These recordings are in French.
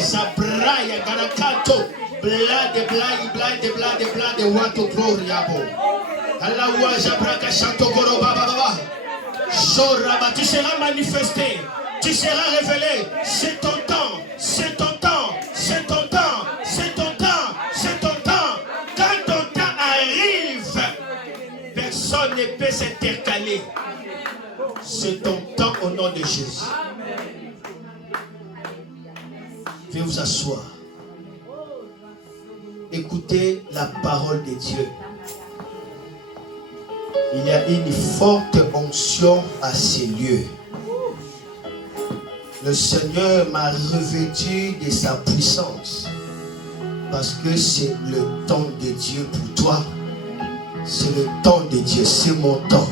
Zabraya Garakato, Blade, Wato Gloriabo. Alawa Jabraka Chanto Goroba Baba. Soraba, tu seras manifesté, tu seras révélé. C'est ton temps, c'est ton temps, c'est ton temps, c'est ton temps, c'est ton temps. Quand ton temps arrive, personne ne peut s'intercaler. C'est ton temps au nom de Jésus. Veuillez vous asseoir. Écoutez la parole de Dieu. Il y a une forte onction à ces lieux. Le Seigneur m'a revêtu de sa puissance. Parce que c'est le temps de Dieu pour toi. C'est le temps de Dieu. C'est mon temps.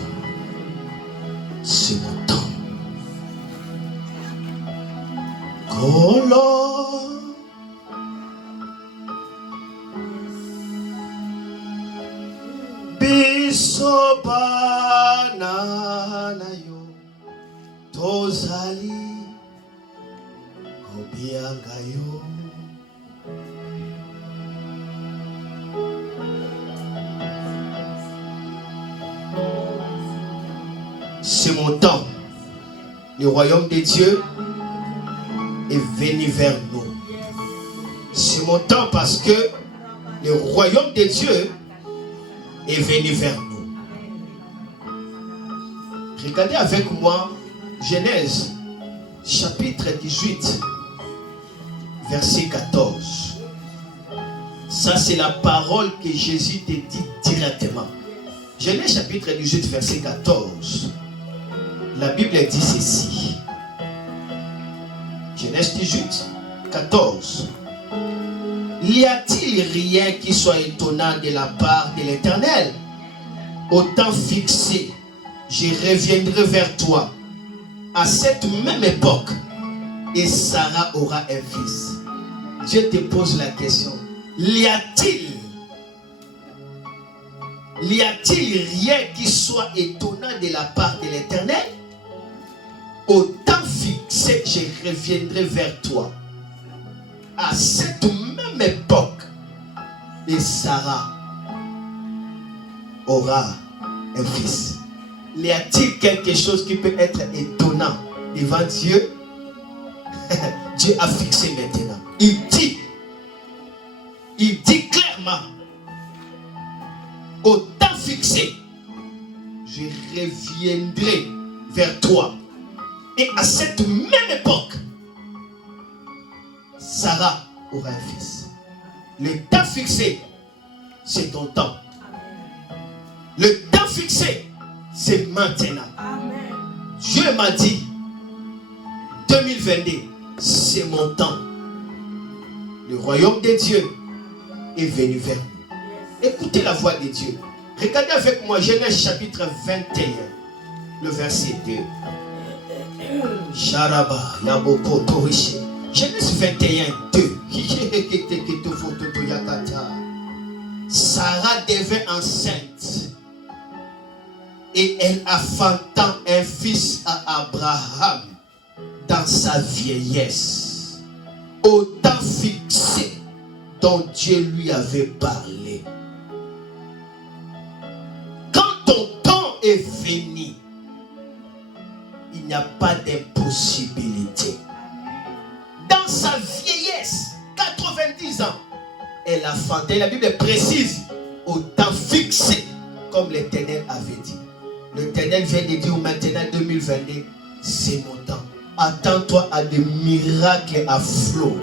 C'est mon temps. Kolo. Bisobana na yo. Tozali. Kobianga yo. C'est mon temps. Le royaume de Dieu est venu vers nous. C'est mon temps parce que le royaume de Dieu est venu vers nous. Regardez avec moi Genèse chapitre 18 verset 14. Ça c'est la parole que Jésus te dit directement. Genèse chapitre 18 verset 14. La Bible dit ceci. Genèse 18, 14. Y a-t-il rien qui soit étonnant de la part de l'Éternel? Au temps fixé, je reviendrai vers toi à cette même époque et Sarah aura un fils. Dieu te pose la question. Y a-t-il rien qui soit étonnant de la part de l'Éternel? Au temps fixé, je reviendrai vers toi. À cette même époque, et Sarah aura un fils. Y a-t-il quelque chose qui peut être étonnant devant Dieu? Dieu a fixé maintenant. Il dit clairement, au temps fixé, je reviendrai vers toi. Et à cette même époque, Sarah aura un fils. Le temps fixé, c'est ton temps. Le temps fixé, c'est maintenant. Amen. Dieu m'a dit, 2022, c'est mon temps. Le royaume de Dieu est venu vers nous. Écoutez la voix de Dieu. Regardez avec moi Genèse chapitre 21, le verset 2. Sharaba, Yaboko, Torishi. Genèse 21, 2. Sarah devint enceinte et elle enfanta un fils à Abraham dans sa vieillesse, au temps fixé dont Dieu lui avait parlé. Quand ton temps est venu, il n'y a pas d'impossibilité. Dans sa vieillesse, 90 ans, elle a enfanté. La Bible précise, au temps fixé, comme l'Éternel avait dit. L'Éternel vient de dire maintenant 2022, c'est mon temps. Attends-toi à des miracles à flot.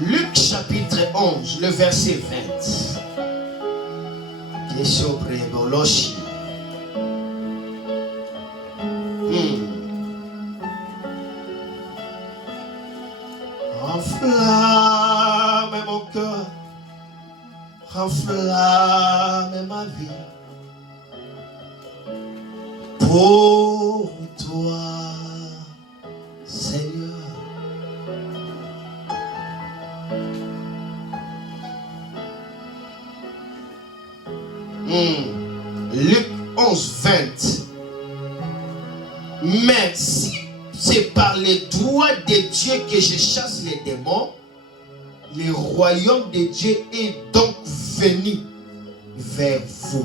Luc chapitre 11, le verset 20. Qui est sobre Bolochi. Enflamme mon cœur, enflamme ma vie pour toi, Seigneur. Luc 11, 20. Mais si c'est par les doigts de Dieu que je chasse les démons. Le royaume de Dieu est donc venu vers vous.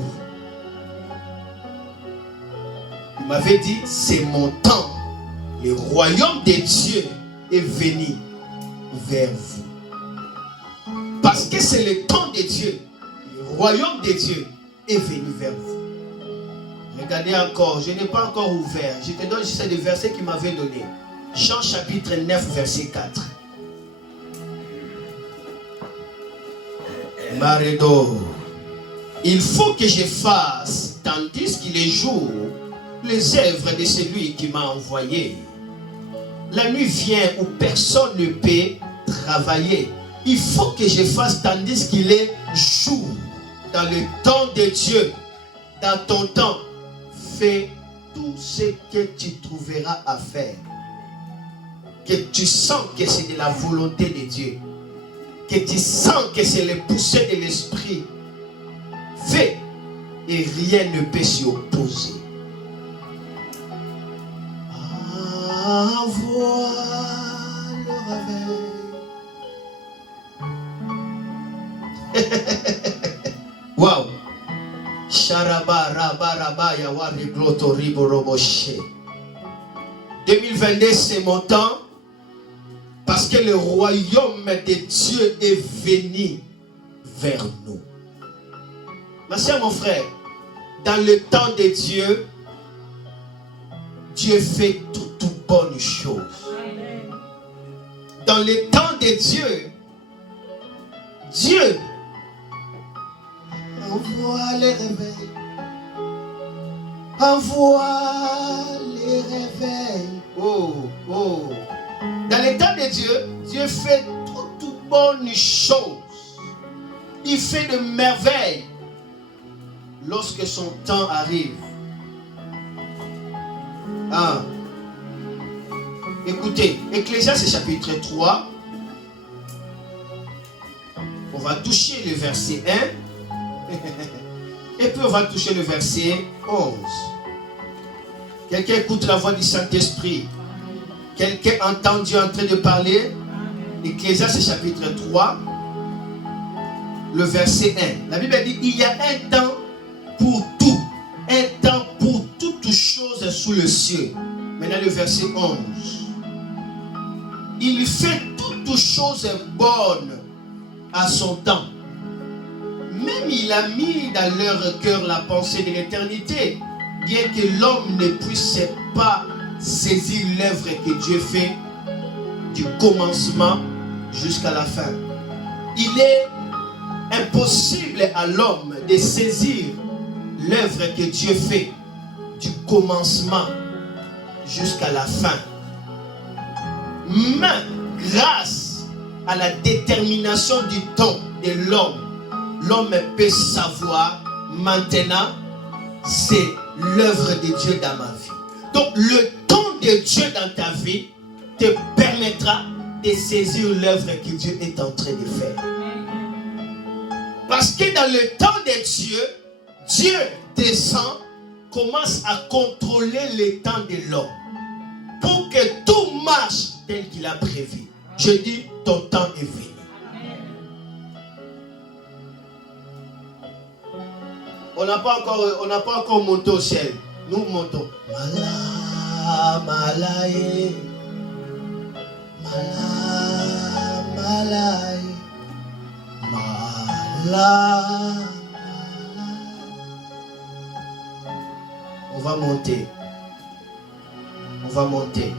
Il m'avait dit, c'est mon temps. Le royaume de Dieu est venu vers vous. Parce que c'est le temps de Dieu. Le royaume de Dieu est venu vers vous. Regardez encore, je n'ai pas encore ouvert. Je te donne juste des versets qu'il m'avait donné. Jean chapitre 9, verset 4. Maredo. Il faut que je fasse, tandis qu'il est jour, les œuvres de celui qui m'a envoyé. La nuit vient où personne ne peut travailler. Il faut que je fasse, tandis qu'il est jour. Dans le temps de Dieu, dans ton temps, fais tout ce que tu trouveras à faire. Que tu sens que c'est de la volonté de Dieu. Que tu sens que c'est le poussé de l'esprit. Fais et rien ne peut s'y opposer. Envoie le réveil. Waouh! Sharaba raba raba yawari gloto ribo roboshe. 2022 c'est mon temps parce que le royaume de Dieu est venu vers nous. Ma soeur, mon frère, dans le temps de Dieu, Dieu fait toutes bonnes choses. Dans le temps de Dieu, Dieu envoie les réveils. Envoie les réveils. Oh, oh. Dans le temps de Dieu, Dieu fait toutes bonnes choses. Il fait de merveilles lorsque son temps arrive. Ah. Écoutez, Ecclésiaste chapitre 3. On va toucher le verset 1. Et puis on va toucher le verset 11. Quelqu'un écoute la voix du Saint-Esprit. Quelqu'un entend Dieu en train de parler. Ecclésiaste chapitre 3. Le verset 1. La Bible dit, il y a un temps pour tout. Un temps pour toutes choses sous le ciel. Maintenant le verset 11. Il fait toutes choses bonnes à son temps. Même il a mis dans leur cœur la pensée de l'éternité, bien que l'homme ne puisse pas saisir l'œuvre que Dieu fait du commencement jusqu'à la fin. Il est impossible à l'homme de saisir l'œuvre que Dieu fait du commencement jusqu'à la fin. Mais grâce à la détermination du temps de l'homme, l'homme peut savoir maintenant c'est l'œuvre de Dieu dans ma vie. Donc le temps de Dieu dans ta vie te permettra de saisir l'œuvre que Dieu est en train de faire. Parce que dans le temps de Dieu, Dieu descend, commence à contrôler le temps de l'homme pour que tout marche tel qu'il a prévu. Je dis, ton temps est venu. On n'a pas encore monté au ciel. Nous montons. Mala, malaye. Mala, malaye. Mala, malaye. On va monter. On va monter.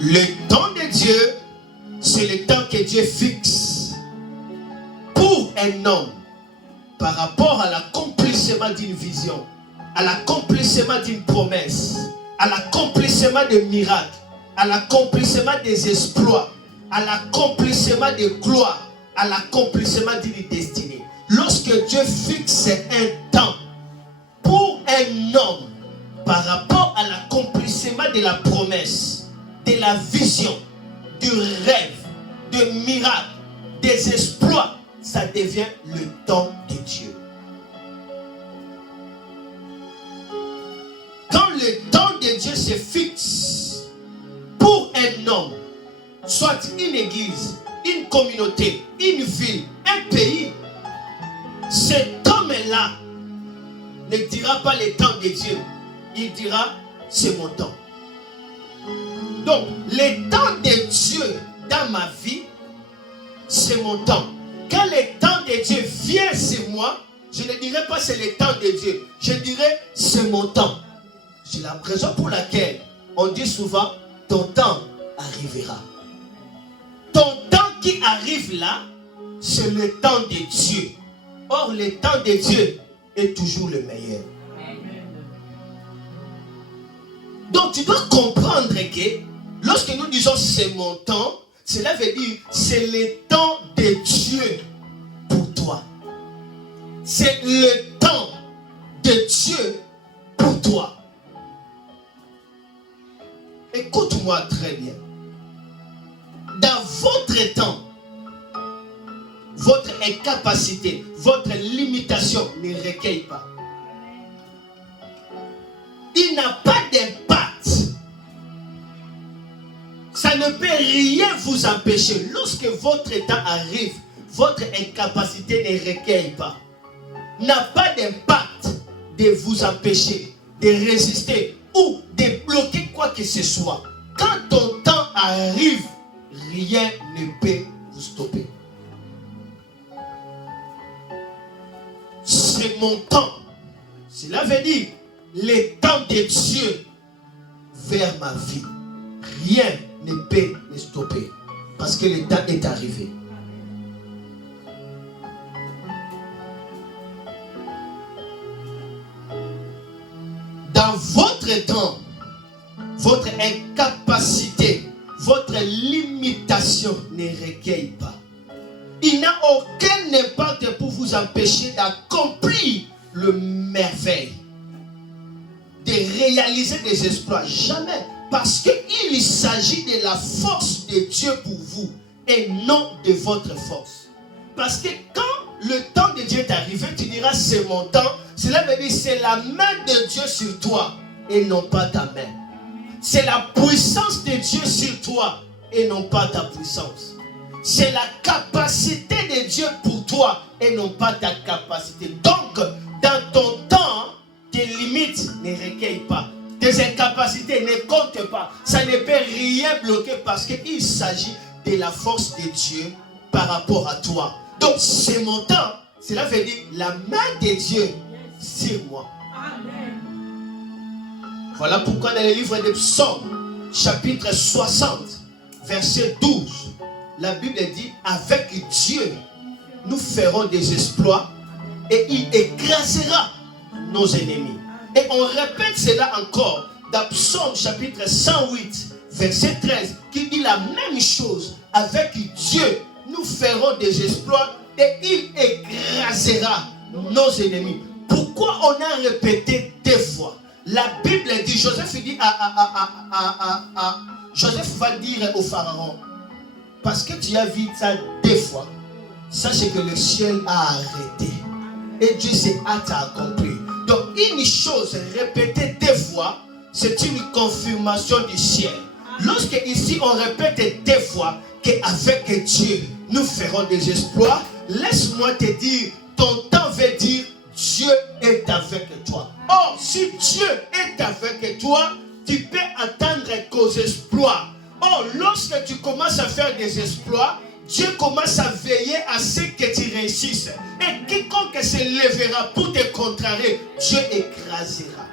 Le temps de Dieu, c'est le temps que Dieu fixe pour un homme par rapport à l'accomplissement d'une vision, à l'accomplissement d'une promesse, à l'accomplissement de miracles, à l'accomplissement des exploits, à l'accomplissement des gloires, à l'accomplissement d'une destinée. Lorsque Dieu fixe un temps pour un homme par rapport à l'accomplissement de la promesse, de la vision, du rêve, de miracles, des exploits, ça devient le temps de Dieu. Quand le temps de Dieu se fixe, un homme, soit une église, une communauté, une ville, un pays, cet homme-là ne dira pas le temps de Dieu. Il dira, c'est mon temps. Donc, le temps de Dieu dans ma vie, c'est mon temps. Quand le temps de Dieu vient sur moi, je ne dirai pas c'est le temps de Dieu. Je dirai c'est mon temps. C'est la raison pour laquelle on dit souvent ton temps arrivera. Ton temps qui arrive là, c'est le temps de Dieu. Or, le temps de Dieu est toujours le meilleur. Donc, tu dois comprendre que lorsque nous disons c'est mon temps, cela veut dire c'est le temps de Dieu pour toi. C'est le temps de Dieu pour toi. Écoute-moi très bien. Dans votre temps, votre incapacité, votre limitation ne recueille pas. Il n'a pas d'impact. Ça ne peut rien vous empêcher. Lorsque votre temps arrive, votre incapacité ne recueille pas. N'a pas d'impact de vous empêcher, de résister ou de bloquer quoi que ce soit. Quand ton temps arrive, rien ne peut vous stopper. C'est mon temps. Cela veut dire le temps de Dieu vers ma vie. Rien ne peut me stopper. Parce que le temps est arrivé. Dans votre temps, votre incapacité, votre limitation ne recueille pas. Il n'a aucun impact pour vous empêcher d'accomplir le merveille, de réaliser des exploits. Jamais. Parce qu'il s'agit de la force de Dieu pour vous et non de votre force. Parce que quand le temps de Dieu est arrivé, tu diras c'est mon temps. Cela veut dire c'est la main de Dieu sur toi et non pas ta main. C'est la puissance de Dieu sur toi et non pas ta puissance. C'est la capacité de Dieu pour toi et non pas ta capacité. Donc, dans ton temps, tes limites ne recueillent pas. Tes incapacités ne comptent pas. Ça ne peut rien bloquer parce qu'il s'agit de la force de Dieu par rapport à toi. Donc, c'est mon temps. Cela veut dire la main de Dieu sur moi. Amen. Voilà pourquoi dans le livre des Psaumes, chapitre 60, verset 12, la Bible dit, avec Dieu, nous ferons des exploits et il écrasera nos ennemis. Et on répète cela encore dans Psaume chapitre 108, verset 13, qui dit la même chose. Avec Dieu, nous ferons des exploits et il écrasera nos ennemis. Pourquoi on a répété deux fois? La Bible dit, Joseph dit Joseph va dire au pharaon, parce que tu as vu ça deux fois, sache que le ciel a arrêté et Dieu s'est hâte à accomplir. Donc une chose répétée deux fois, c'est une confirmation du ciel. Lorsque ici on répète deux fois qu'avec Dieu nous ferons des exploits, laisse-moi te dire, ton temps veut dire Dieu est avec toi. Or, si Dieu est avec toi, tu peux attendre qu'aux exploits. Or, lorsque tu commences à faire des exploits, Dieu commence à veiller à ce que tu réussisses. Et quiconque se lèvera pour te contrarier, Dieu écrasera.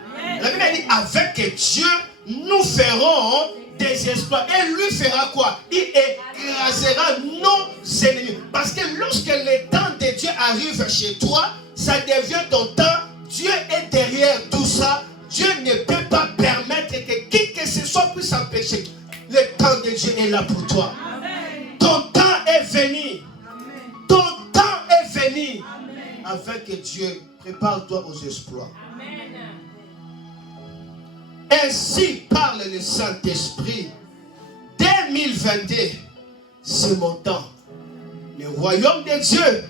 La Bible dit, avec Dieu, nous ferons des exploits. Et lui fera quoi? Il écrasera nos ennemis. Parce que lorsque le temps de Dieu arrive chez toi, ça devient ton temps. Dieu est derrière tout ça. Dieu ne peut pas permettre que qui que ce soit puisse empêcher. Le temps de Dieu est là pour toi. Amen. Ton temps est venu. Amen. Ton temps est venu. Amen. Avec Dieu, prépare-toi aux exploits. Amen. Ainsi parle le Saint-Esprit. 2022, c'est mon temps. Le royaume de Dieu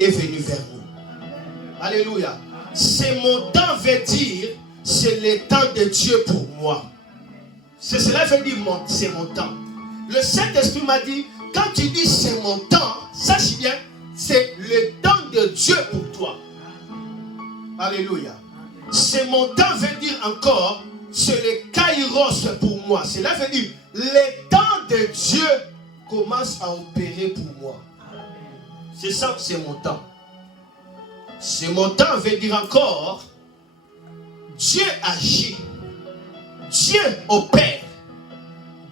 est venu vers nous. Alléluia. C'est mon temps veut dire, c'est le temps de Dieu pour moi. Cela veut dire c'est mon temps. Le Saint-Esprit m'a dit, quand tu dis c'est mon temps, sache bien, c'est le temps de Dieu pour toi. Alléluia. C'est mon temps veut dire encore, c'est le kairos pour moi. Cela veut dire, le temps de Dieu commence à opérer pour moi. C'est ça, c'est mon temps. C'est mon temps veut dire encore, Dieu agit, Dieu opère,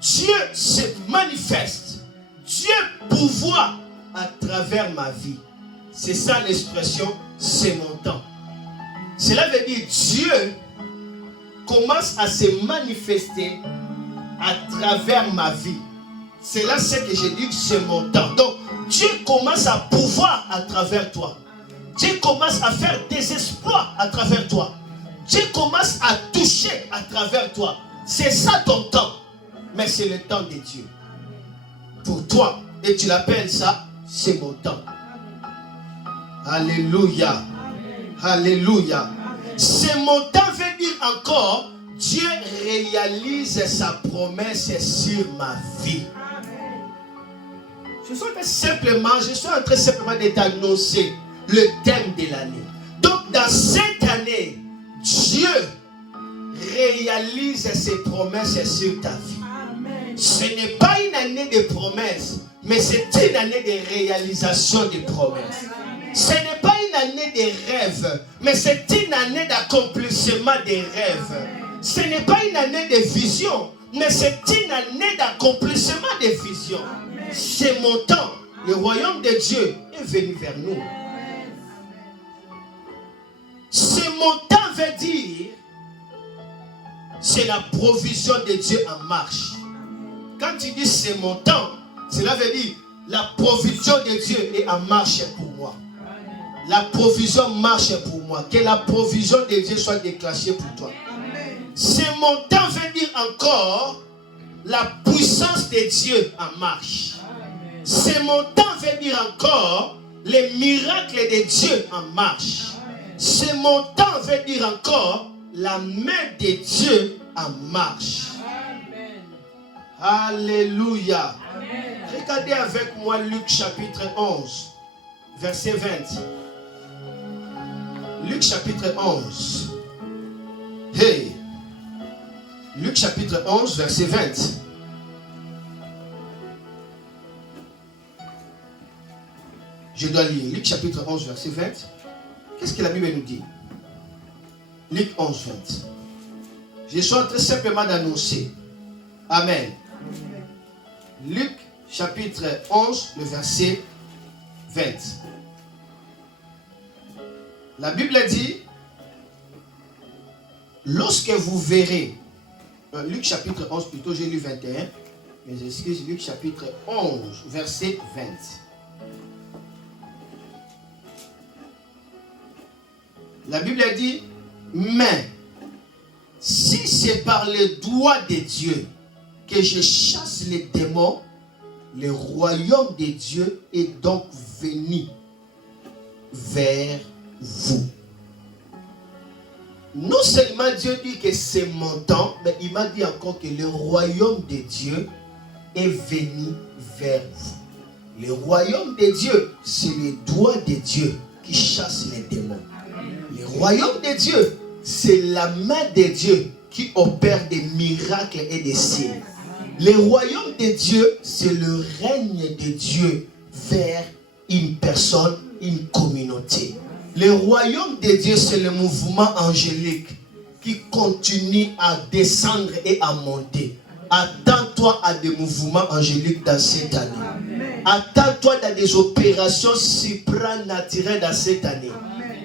Dieu se manifeste, Dieu pouvoir à travers ma vie. C'est ça l'expression, c'est mon temps. Cela veut dire Dieu commence à se manifester à travers ma vie. C'est là ce que j'ai dit, c'est mon temps. Donc, Dieu commence à pouvoir à travers toi. Dieu commence à faire des exploits à travers toi. Dieu commence à toucher à travers toi. C'est ça ton temps. Mais c'est le temps de Dieu. Pour toi. Et tu l'appelles ça, c'est mon temps. Alléluia. Alléluia. C'est mon temps veut dire encore, Dieu réalise sa promesse sur ma vie. Je suis en train simplement de t'annoncer le thème de l'année. Donc dans cette année, Dieu réalise ses promesses sur ta vie. Amen. Ce n'est pas une année de promesses, mais c'est une année de réalisation des promesses. Amen. Ce n'est pas une année de rêves, mais c'est une année d'accomplissement des rêves. Amen. Ce n'est pas une année de vision, mais c'est une année d'accomplissement des visions. Amen. C'est mon temps. Le royaume de Dieu est venu vers nous. Ce montant veut dire, c'est la provision de Dieu en marche. Quand tu dis c'est mon temps, cela veut dire, la provision de Dieu est en marche pour moi. La provision marche pour moi. Que la provision de Dieu soit déclenchée pour toi. Ce montant veut dire encore, la puissance de Dieu en marche. Ce montant veut dire encore, les miracles de Dieu en marche. Ce montant veut dire encore la main de Dieu en marche. Amen. Alléluia. Amen. Regardez avec moi Luc chapitre 11, verset 20. Luc chapitre 11. Hey. Luc chapitre 11, verset 20. Je dois lire Luc chapitre 11, verset 20. Qu'est-ce que la Bible nous dit? Luc 11, 20. Je suis en train simplement d'annoncer. Amen. Luc chapitre 11, le verset 20. La Bible dit, lorsque vous verrez, Luc chapitre 11, plutôt j'ai lu 21, mais excuse, Luc chapitre 11, verset 20. La Bible dit, mais si c'est par le doigt de Dieu que je chasse les démons, le royaume de Dieu est donc venu vers vous. Non seulement Dieu dit que c'est mon temps, mais il m'a dit encore que le royaume de Dieu est venu vers vous. Le royaume de Dieu, c'est le doigt de Dieu qui chasse les démons. Le royaume de Dieu, c'est la main de Dieu qui opère des miracles et des signes. Le royaume de Dieu, c'est le règne de Dieu vers une personne, une communauté. Le royaume de Dieu, c'est le mouvement angélique qui continue à descendre et à monter. Attends-toi à des mouvements angéliques dans cette année. Attends-toi à des opérations supranaturelles dans cette année.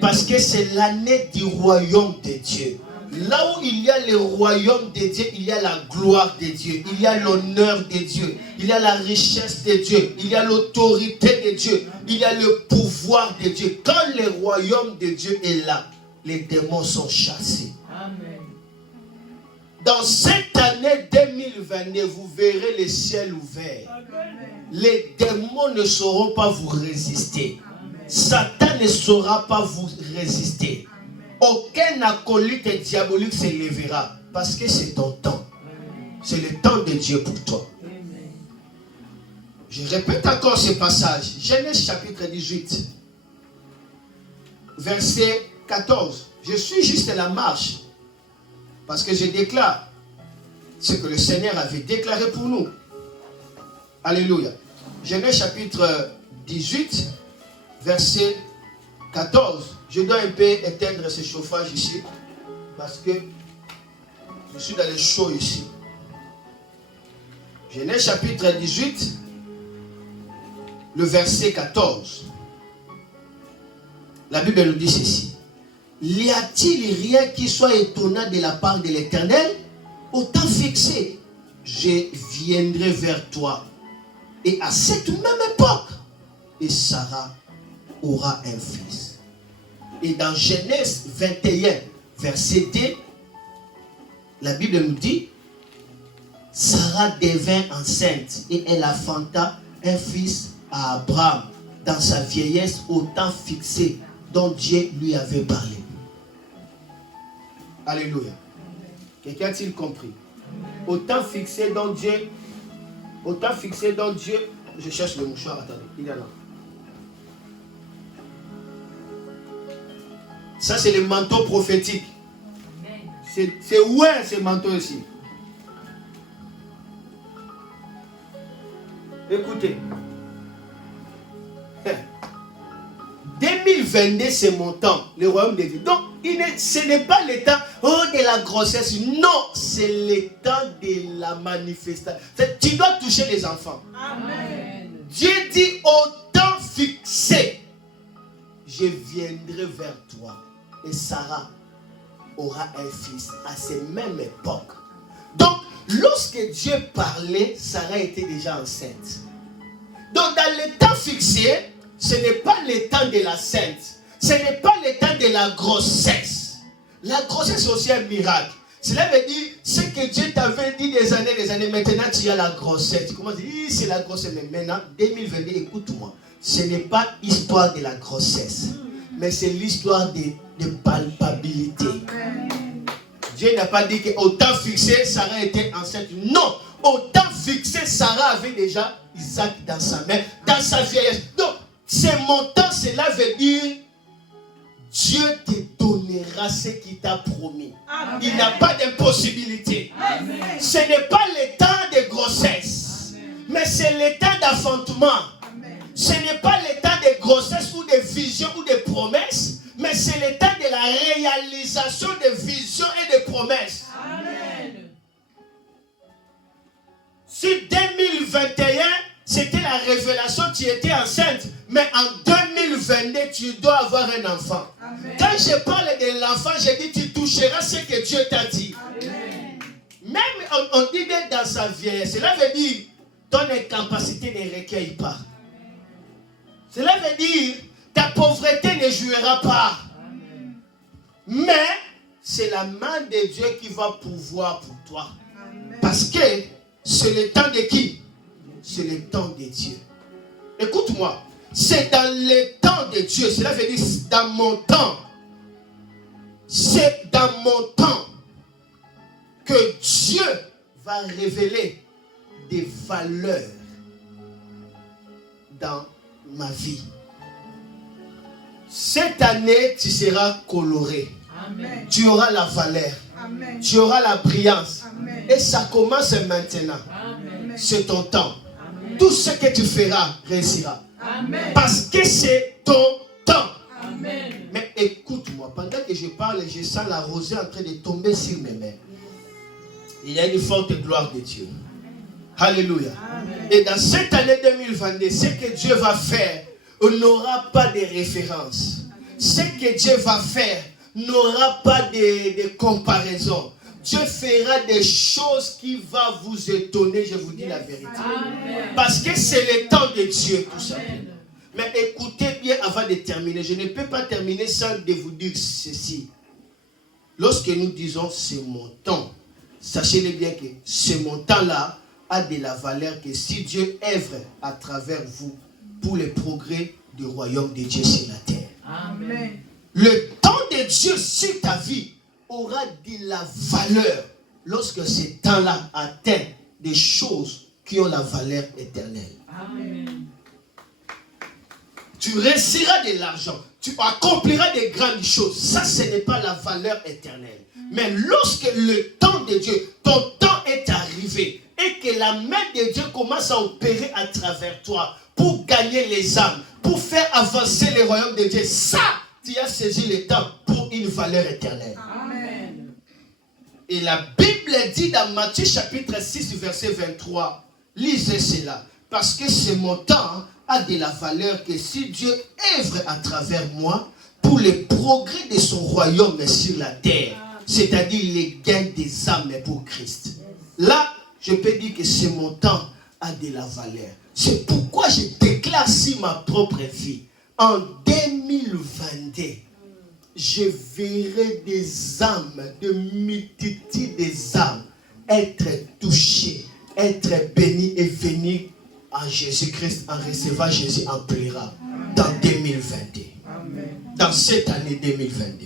Parce que c'est l'année du royaume de Dieu. Là où il y a le royaume de Dieu, il y a la gloire de Dieu, il y a l'honneur de Dieu, il y a la richesse de Dieu, il y a l'autorité de Dieu, il y a le pouvoir de Dieu. Quand le royaume de Dieu est là, les démons sont chassés. Amen. Dans cette année 2022, vous verrez le ciel ouvert. Amen. Les démons ne sauront pas vous résister. Satan ne saura pas vous résister. Aucun acolyte diabolique se lèvera parce que c'est ton temps. C'est le temps de Dieu pour toi. Je répète encore ce passage. Genèse chapitre 18. Verset 14. Je suis juste à la marche. Parce que je déclare ce que le Seigneur avait déclaré pour nous. Alléluia. Genèse chapitre 18. Verset 14. Je dois un peu éteindre ce chauffage ici. Parce que je suis dans le chaud ici. Genèse chapitre 18. Le verset 14. La Bible nous dit ceci. Y a-t-il rien qui soit étonnant de la part de l'Éternel? Au temps fixé, je viendrai vers toi. Et à cette même époque, et Sarah aura un fils. Et dans Genèse 21, verset 2, la Bible nous dit, Sarah devint enceinte et elle enfanta un fils à Abraham dans sa vieillesse au temps fixé dont Dieu lui avait parlé. Alléluia. Quelqu'un a-t-il compris? Au temps fixé dont Dieu, je cherche le mouchoir, attendez, il est là. Ça c'est le manteau prophétique. C'est où est ce manteau ici? Écoutez. 2022, c'est mon temps, le royaume de Dieu. Donc, ce n'est pas le temps de la grossesse. Non, c'est le temps de la manifestation. Tu dois toucher les enfants. Amen. Dieu dit au temps fixé, je viendrai vers toi. Et Sarah aura un fils à cette même époque. Donc, lorsque Dieu parlait, Sarah était déjà enceinte. Donc, dans le temps fixé, ce n'est pas le temps de la sainte. Ce n'est pas le temps de la grossesse. La grossesse est aussi un miracle. Cela veut dire, ce que Dieu t'avait dit des années, maintenant tu as la grossesse. Tu commences à dire, c'est la grossesse. Mais maintenant, 2022, écoute-moi. Ce n'est pas l'histoire de la grossesse. Mais c'est l'histoire de palpabilité. Dieu n'a pas dit qu'au temps fixé, Sarah était enceinte. Non, au temps fixé, Sarah avait déjà Isaac dans sa main, dans sa vieillesse. Donc, c'est mon temps, cela veut dire Dieu te donnera ce qu'il t'a promis. Amen. Il n'y a pas d'impossibilité. Ce n'est pas le temps de grossesse, mais c'est le temps d'enfantement. Ce n'est pas le temps de grossesse ou de vision ou de promesses, mais c'est le temps de la réalisation de visions et de promesses. Amen. Si 2021, c'était la révélation, tu étais enceinte, mais en 2022, tu dois avoir un enfant. Amen. Quand je parle de l'enfant, je dis tu toucheras ce que Dieu t'a dit. Amen. Même on dit d'être dans sa vieillesse, cela veut dire ton incapacité ne recueille pas. Cela veut dire ta pauvreté ne jouera pas. Amen. Mais c'est la main de Dieu qui va pouvoir pour toi. Amen. Parce que c'est le temps de qui? C'est le temps de Dieu. Écoute-moi. C'est dans le temps de Dieu. Cela veut dire dans mon temps. C'est dans mon temps que Dieu va révéler des valeurs dans ma vie. Cette année, tu seras coloré. Amen. Tu auras la valeur. Amen. Tu auras la brillance. Amen. Et ça commence maintenant. Amen. C'est ton temps. Amen. Tout ce que tu feras réussira. Amen. Parce que c'est ton temps. Amen. Mais écoute-moi, pendant que je parle, je sens la rosée en train de tomber sur mes mains. Il y a une forte gloire de Dieu. Alléluia. Amen. Et dans cette année 2022, ce que Dieu va faire, on n'aura pas de référence. Ce que Dieu va faire n'aura pas de comparaison. Dieu fera des choses qui vont vous étonner, je vous dis la vérité. Amen. Parce que c'est le temps de Dieu, tout ça. Mais écoutez bien avant de terminer. Je ne peux pas terminer sans de vous dire ceci. Lorsque nous disons c'est mon temps, sachez-le bien que ce montant-là a de la valeur que si Dieu œuvre à travers vous pour le progrès du royaume de Dieu sur la terre. Amen. Le temps de Dieu sur ta vie aura de la valeur lorsque ces temps-là atteignent des choses qui ont la valeur éternelle. Amen. Tu réussiras de l'argent, tu accompliras des grandes choses. Ça, ce n'est pas la valeur éternelle. Mais lorsque le temps de Dieu, ton temps est arrivé et que la main de Dieu commence à opérer à travers toi pour gagner les âmes, pour faire avancer le royaume de Dieu, ça, tu as saisi le temps pour une valeur éternelle. Amen. Et la Bible dit dans Matthieu chapitre 6, verset 23, lisez cela, parce que ce montant a de la valeur que si Dieu œuvre à travers moi pour le progrès de son royaume sur la terre, c'est-à-dire les gains des âmes pour Christ. Là, je peux dire que ce montant a de la valeur. C'est pourquoi je déclare sur ma propre vie, en 2022, je verrai des âmes, de multitudes des âmes, être touchées, être bénies et venir en Jésus-Christ, en recevant Jésus en pleurant dans 2022. Amen. Dans cette année 2022.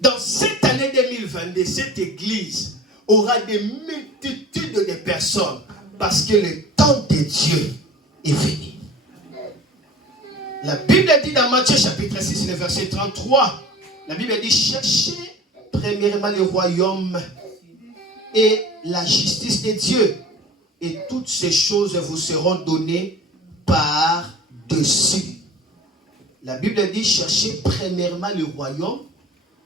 Dans cette année 2022, cette église aura des multitudes de personnes parce que le temps de Dieu est venu. La Bible dit dans Matthieu chapitre 6, le verset 33, la Bible dit, cherchez premièrement le royaume et la justice de Dieu, et toutes ces choses vous seront données par-dessus. La Bible dit, cherchez premièrement le royaume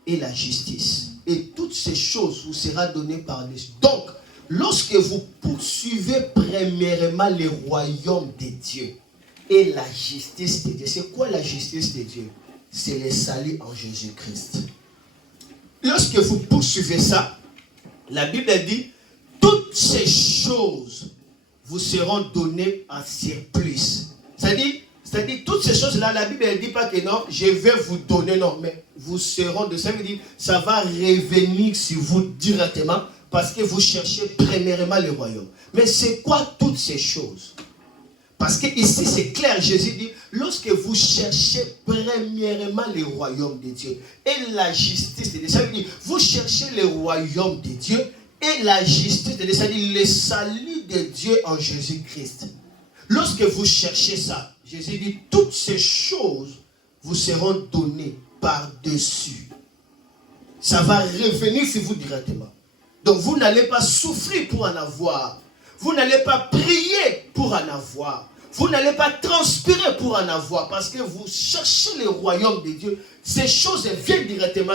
et la justice, et toutes ces choses vous seront données par-dessus. Donc, lorsque vous poursuivez premièrement le royaume de Dieu et la justice de Dieu, c'est quoi la justice de Dieu? C'est le salut en Jésus-Christ. Lorsque vous poursuivez ça, la Bible dit, toutes ces choses vous seront données en surplus. C'est-à-dire, toutes ces choses-là, la Bible ne dit pas que non, je vais vous donner, non, mais vous seront de ça. Ça veut dire, ça va revenir sur vous directement parce que vous cherchez premièrement le royaume. Mais c'est quoi toutes ces choses? Parce que ici c'est clair, Jésus dit, lorsque vous cherchez premièrement le royaume de Dieu et la justice de Dieu, ça veut dire, vous cherchez le royaume de Dieu et la justice de Dieu, c'est-à-dire le salut de Dieu en Jésus-Christ. Lorsque vous cherchez ça, Jésus dit, toutes ces choses vous seront données par-dessus. Ça va revenir sur vous directement. Donc vous n'allez pas souffrir pour en avoir. Vous n'allez pas prier pour en avoir. Vous n'allez pas transpirer pour en avoir. Parce que vous cherchez le royaume de Dieu. Ces choses viennent directement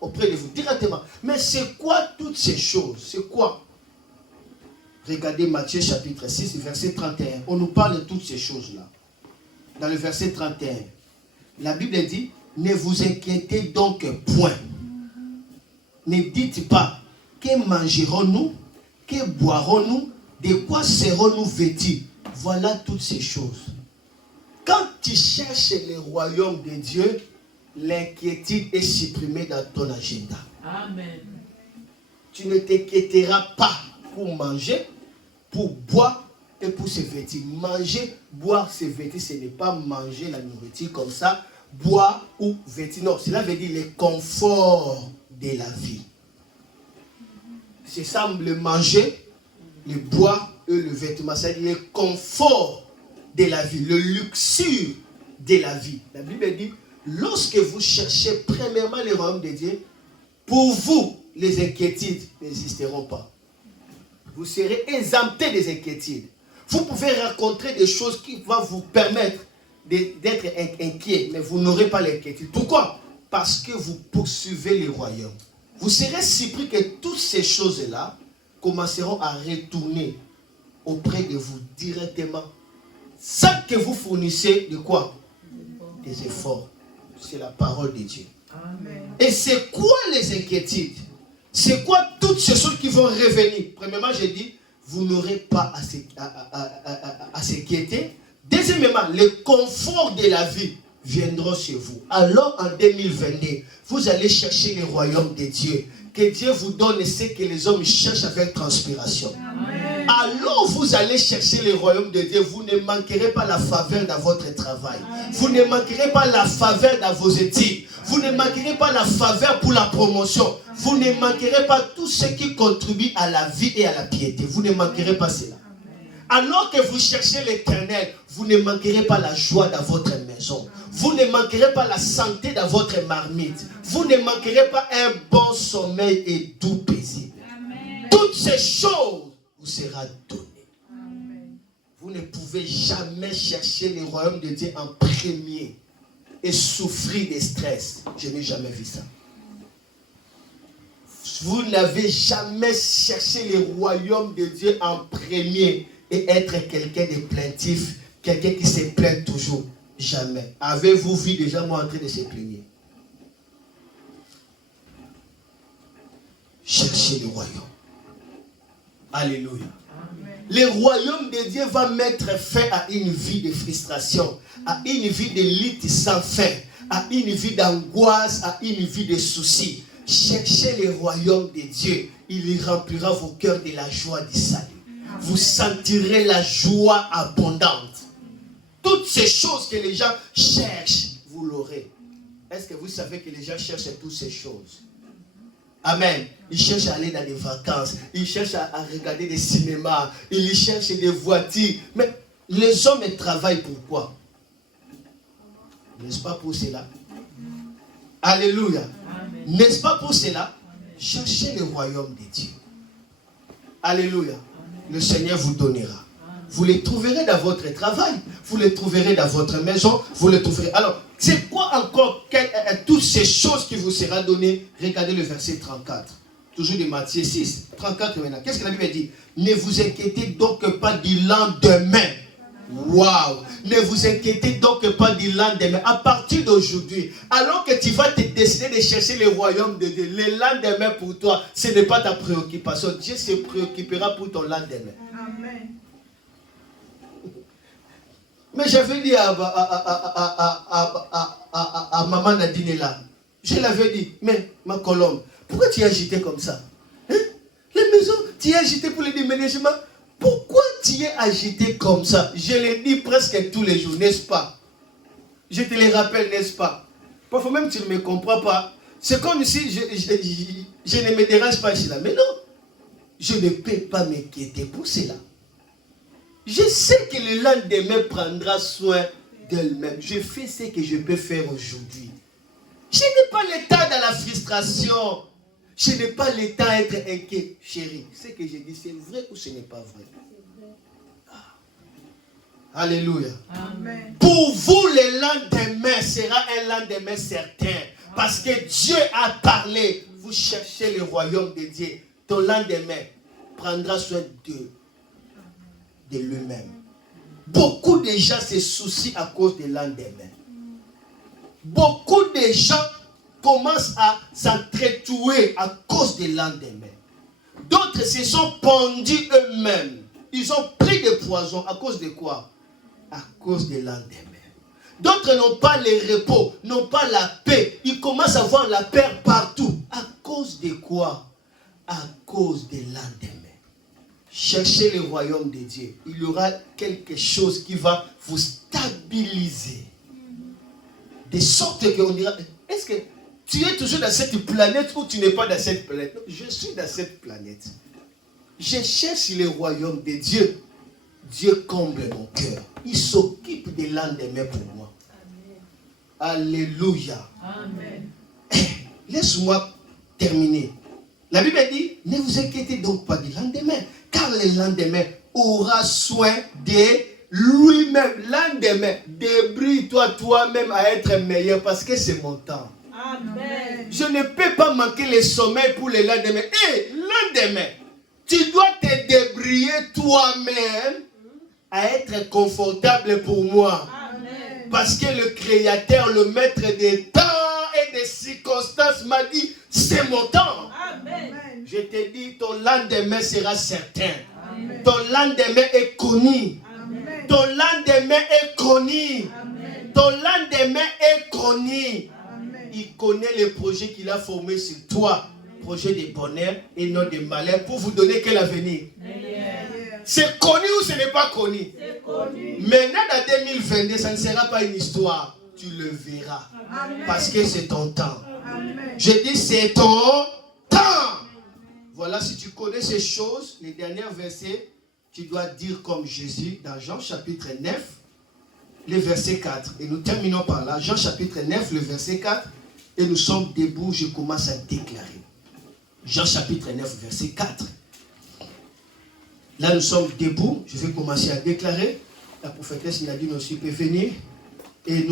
auprès de vous. Directement. Mais c'est quoi toutes ces choses? C'est quoi? Regardez Matthieu chapitre 6, verset 31. On nous parle de toutes ces choses-là. Dans le verset 31, la Bible dit, ne vous inquiétez donc point. Ne dites pas, que mangerons-nous? Que boirons-nous? De quoi serons-nous vêtus? Voilà toutes ces choses. Quand tu cherches le royaume de Dieu, l'inquiétude est supprimée dans ton agenda. Amen. Tu ne t'inquiéteras pas pour manger, pour boire et pour se vêtir. Manger, boire, se vêtir, ce n'est pas manger la nourriture comme ça, boire ou vêtir. Non, cela veut dire le confort de la vie. C'est ça, le manger, le boire et le vêtement. C'est le confort de la vie, le luxure de la vie. La Bible dit, lorsque vous cherchez premièrement le royaume de Dieu, pour vous, les inquiétudes n'existeront pas. Vous serez exempté des inquiétudes. Vous pouvez rencontrer des choses qui vont vous permettre d'être inquiet, mais vous n'aurez pas l'inquiétude. Pourquoi? Parce que vous poursuivez le royaume. Vous serez surpris que toutes ces choses-là commenceront à retourner auprès de vous directement. Sans que vous fournissez de quoi? Des efforts. C'est la parole de Dieu. Amen. Et c'est quoi les inquiétudes? C'est quoi toutes ces choses qui vont revenir? Premièrement, j'ai dit, vous n'aurez pas à s'inquiéter. Deuxièmement, le confort de la vie viendra chez vous. Alors en 2022, vous allez chercher le royaume de Dieu. Que Dieu vous donne ce que les hommes cherchent avec transpiration. Amen. Alors vous allez chercher le royaume de Dieu, vous ne manquerez pas la faveur dans votre travail. Vous ne manquerez pas la faveur dans vos études. Vous ne manquerez pas la faveur pour la promotion. Vous ne manquerez pas tout ce qui contribue à la vie et à la piété. Vous ne manquerez pas cela. Alors que vous cherchez l'Éternel, vous ne manquerez pas la joie dans votre maison. Vous ne manquerez pas la santé dans votre marmite. Vous ne manquerez pas un bon sommeil et doux paisible. Toutes ces choses vous seront données. Vous ne pouvez jamais chercher le royaume de Dieu en premier et souffrir de stress. Je n'ai jamais vu ça. Vous n'avez jamais cherché le royaume de Dieu en premier et être quelqu'un de plaintif, quelqu'un qui se plaint toujours. Jamais. Avez-vous vu des gens en train de se plaindre? Cherchez le royaume. Alléluia. Le royaume de Dieu va mettre fin à une vie de frustration, à une vie de lutte sans fin, à une vie d'angoisse, à une vie de soucis. Cherchez le royaume de Dieu. Il remplira vos cœurs de la joie du salut. Vous sentirez la joie abondante. Toutes ces choses que les gens cherchent, vous l'aurez. Est-ce que vous savez que les gens cherchent toutes ces choses? Amen. Ils cherchent à aller dans des vacances. Ils cherchent à regarder des cinémas. Ils cherchent des voitures. Mais les hommes travaillent pourquoi? N'est-ce pas pour cela? Alléluia. N'est-ce pas pour cela? Cherchez le royaume de Dieu. Alléluia. Le Seigneur vous donnera. Vous les trouverez dans votre travail. Vous les trouverez dans votre maison. Vous les trouverez. Alors, c'est quoi encore toutes ces choses qui vous seront données? Regardez le verset 34. Toujours de Matthieu 6. 34 maintenant. Qu'est-ce que la Bible dit? Ne vous inquiétez donc pas du lendemain. Waouh! Ne vous inquiétez donc pas du lendemain. À partir d'aujourd'hui, alors que tu vas te décider de chercher le royaume de Dieu, le lendemain pour toi, ce n'est pas ta préoccupation. Dieu se préoccupera pour ton lendemain. Amen. Mais j'avais dit à maman Nadine là, je l'avais dit, mais ma colombe, pourquoi tu es agité comme ça? Hein? Les maisons, tu es agité pour le déménagement. Pourquoi tu es agité comme ça? Je le dis presque tous les jours, n'est-ce pas? Je te le rappelle, n'est-ce pas? Parfois même tu ne me comprends pas. C'est comme si je ne me dérange pas ici là. Mais non, je ne peux pas m'inquiéter pour cela. Je sais que le lendemain prendra soin d'elle-même. Je fais ce que je peux faire aujourd'hui. Je n'ai pas le temps dans la frustration. Je n'ai pas le temps d'être inquiet. Chérie, ce que je dis, c'est vrai ou ce n'est pas vrai? Ah. Alléluia. Amen. Pour vous, le lendemain sera un lendemain certain. Parce que Dieu a parlé. Vous cherchez le royaume de Dieu. Ton lendemain prendra soin de lui-même. Beaucoup de gens se soucient à cause de lendemain. Beaucoup de gens commencent à s'entretuer à cause de lendemain. D'autres se sont pendus eux-mêmes. Ils ont pris des poisons à cause de quoi? À cause de lendemain. D'autres n'ont pas le repos, n'ont pas la paix. Ils commencent à avoir la peur partout. À cause de quoi? À cause de lendemain. Cherchez le royaume de Dieu. Il y aura quelque chose qui va vous stabiliser. De sorte qu'on dira, est-ce que tu es toujours dans cette planète ou tu n'es pas dans cette planète? Non, je suis dans cette planète. Je cherche le royaume de Dieu. Dieu comble mon cœur. Il s'occupe des lendemains pour moi. Amen. Alléluia. Amen. Laisse-moi terminer. La Bible dit, ne vous inquiétez donc pas du lendemain, car le lendemain aura soin de lui-même. Lendemain, débrouille-toi toi-même à être meilleur parce que c'est mon temps. Amen. Je ne peux pas manquer le sommeil pour le lendemain. Lendemain, tu dois te débrouiller toi-même à être confortable pour moi. Amen. Parce que le Créateur, le maître des temps et des circonstances m'a dit, c'est mon temps. Amen. Je te dis, ton lendemain sera certain. Amen. Ton lendemain est connu. Amen. Ton lendemain est connu. Amen. Ton lendemain est connu. Amen. Il connaît les projets qu'il a formés sur toi. Projet de bonheur et non de malheur pour vous donner quel avenir? C'est connu ou ce n'est pas connu? C'est connu. Maintenant, dans 2022, ça ne sera pas une histoire. Tu le verras. Amen. Parce que c'est ton temps. Amen. Je dis c'est ton temps. Voilà, si tu connais ces choses, les derniers versets, tu dois dire comme Jésus dans Jean chapitre 9, le verset 4. Et nous terminons par là. Jean chapitre 9, le verset 4. Et nous sommes debout, je commence à déclarer. Jean chapitre 9, verset 4. Là, nous sommes debout. Je vais commencer à déclarer. La prophétesse Nadine aussi peut venir. Et nous